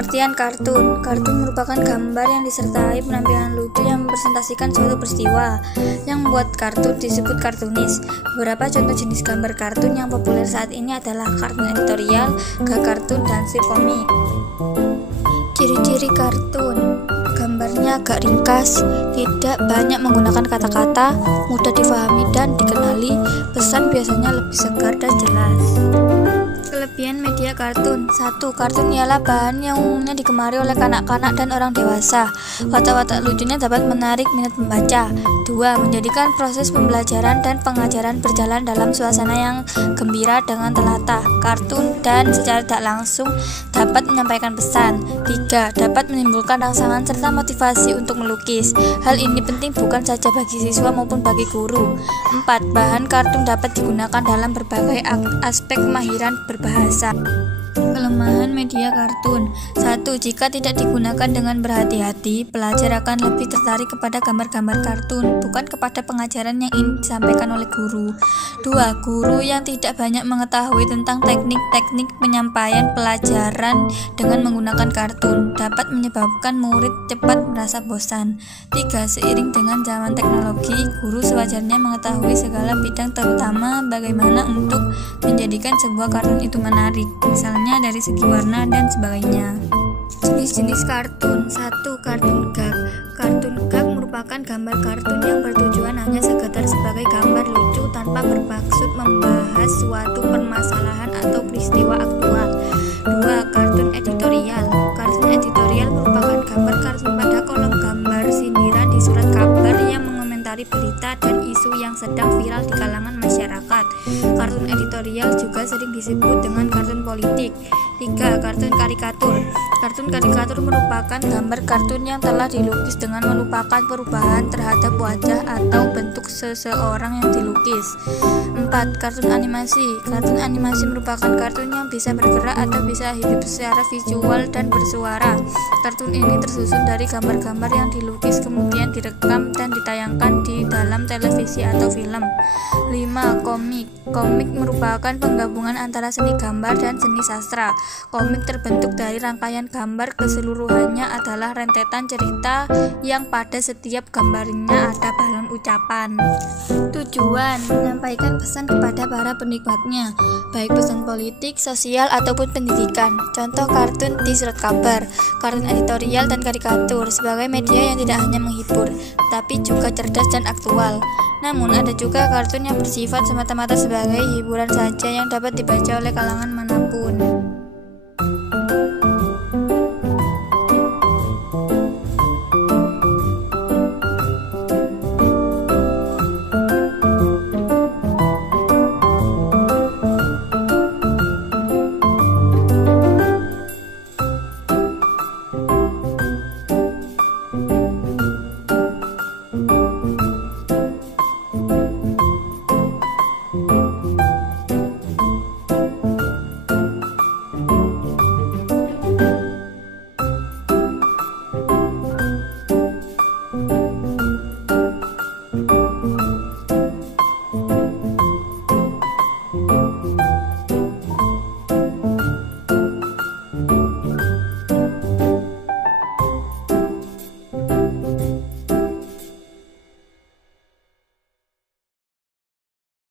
Pengertian kartun. Kartun merupakan gambar yang disertai penampilan lucu yang mempresentasikan suatu peristiwa. Yang membuat kartun disebut kartunis. Beberapa contoh jenis gambar kartun yang populer saat ini adalah kartun editorial, gag kartun, dan strip komik. Ciri-ciri kartun: gambarnya agak ringkas, tidak banyak menggunakan kata-kata, mudah difahami dan dikenali, pesan biasanya lebih segar dan jelas. Kelebihan media kartun. 1. Kartun ialah bahan yang umumnya digemari oleh kanak-kanak dan orang dewasa. Watak-watak lucunya dapat menarik minat pembaca. 2. Menjadikan proses pembelajaran dan pengajaran berjalan dalam suasana yang gembira dengan telatah. Kartun dan secara tidak langsung dapat menyampaikan pesan. 3. Dapat menimbulkan rangsangan serta motivasi untuk melukis. Hal ini penting bukan saja bagi siswa maupun bagi guru. 4. Bahan kartun dapat digunakan dalam berbagai aspek kemahiran berbahasa. Kelemahan media kartun. 1. Jika tidak digunakan dengan berhati-hati, pelajar akan lebih tertarik kepada gambar-gambar kartun, bukan kepada pengajaran yang ingin disampaikan oleh guru. 2. Guru yang tidak banyak mengetahui tentang teknik-teknik penyampaian pelajaran dengan menggunakan kartun dapat menyebabkan murid cepat merasa bosan. 3. Seiring dengan zaman teknologi, guru sewajarnya mengetahui segala bidang, terutama bagaimana untuk menjadikan sebuah kartun itu menarik, misalnya dari segi warna dan sebagainya. Jenis-jenis kartun. 1. Kartun gag. Kartun gag merupakan gambar kartun yang bertujuan hanya sekedar sebagai gambar lucu tanpa bermaksud membahas suatu permasalahan atau peristiwa aktual. 2. Kartun editorial. Kartun editorial merupakan gambar kartun pada kolom gambar sindiran di surat kabar yang mengomentari berita dan isu yang sedang viral di kalangan masyarakat. Kartun editorial juga sering disebut dengan kartun politik. 3. Kartun karikatur. Kartun karikatur merupakan gambar kartun yang telah dilukis dengan melupakan perubahan terhadap wajah atau bentuk seseorang yang dilukis. 4. Kartun animasi. Kartun animasi merupakan kartun yang bisa bergerak atau bisa hidup secara visual dan bersuara. Kartun ini tersusun dari gambar-gambar yang dilukis kemudian direkam dan ditayangkan di dalam televisi atau film. 5. Komik. Komik merupakan penggabungan antara seni gambar dan seni sastra. Komik terbentuk dari rangkaian gambar, keseluruhannya adalah rentetan cerita yang pada setiap gambarnya ada balon ucapan. Tujuan: menyampaikan pesan kepada para penikmatnya, baik pesan politik, sosial, ataupun pendidikan. Contoh kartun di surat kabar, kartun editorial, dan karikatur sebagai media yang tidak hanya menghibur, tapi juga cerdas dan aktual. Namun ada juga kartun yang bersifat semata-mata sebagai hiburan saja yang dapat dibaca oleh kalangan manapun.